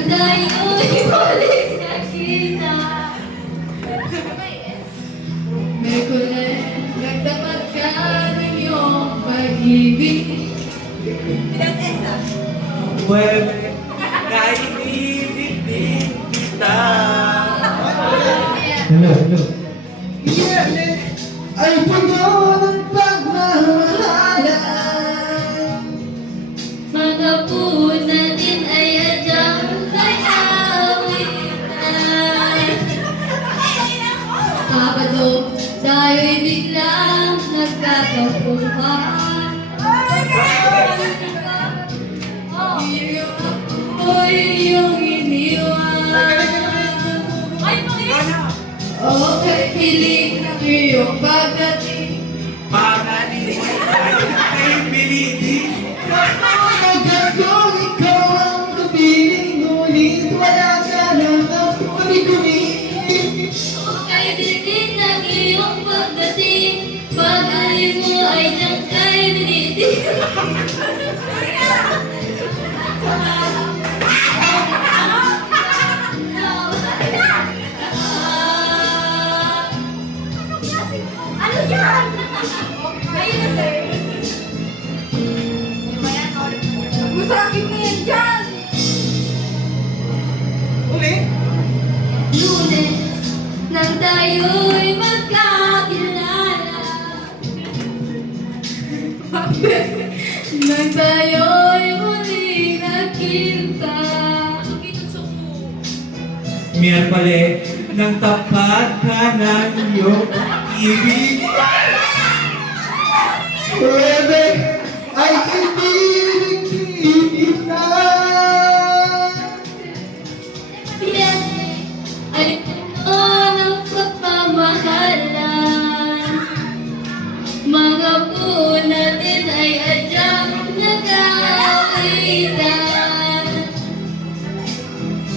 Nang tayo'y muling nakita. May kulay, nagtapat ka ng iyong pag-ibig. Well, naiibig din kita. Hello, hello. Yeah, ay puno ng pagmamahalan. Mga puso natin ay adyang nag-awitan. Sabado, tayo'y biglang nagkatagpuan. Iyong ako'y iyong iniwan. Okay, piling ng iyong pagdating. Pagaling ay piliti. Agad kong ikaw ang kapiling, ngunit wala ka lang ang kumi-kumi. Okay, piling ng iyong pagdating. Pag-alis mo ay diyang kay binitin. Ano yan? Kayo na, sir. Masakit na yan dyan. Uli? Lunes, nang tayo'y magkakilala. Nang tayo'y muli nakita. Miyerkules, nang tapat ka ng iyong ibig. Pwede ay ibig kita. Piyeste ay ito ng pagmamahalan. Mga po natin ay adyang nag-aawitan.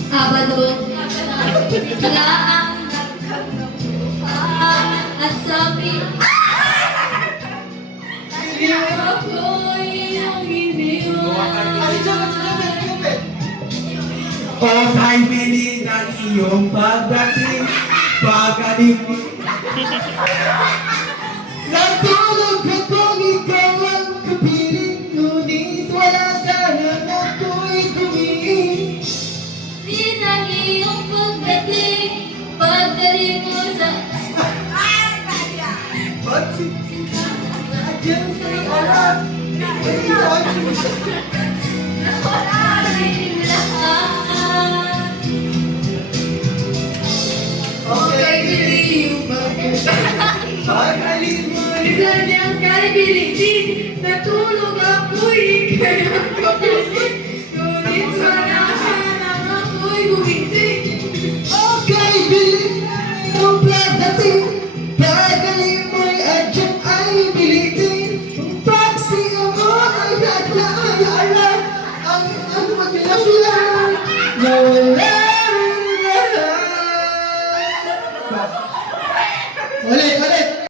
Abado, biglaang nagkakabuhan at sabi, iyong ako'y iyong iniwan. Okay, piling ng iyong pagdating. Pagaling Natulog akong ikaw ang kapiling, ngunit wala ka lang ako'y kumi. Di ng iyong pagdating, pagdating mo sa... Adyang kay harap. Aking lahat. Okay, believe Pag-alin mo Isa niyang kaibilitin, natulog ako'y kaya kapilit. Ngunit wala ka nang ako'y gumiting. Okay.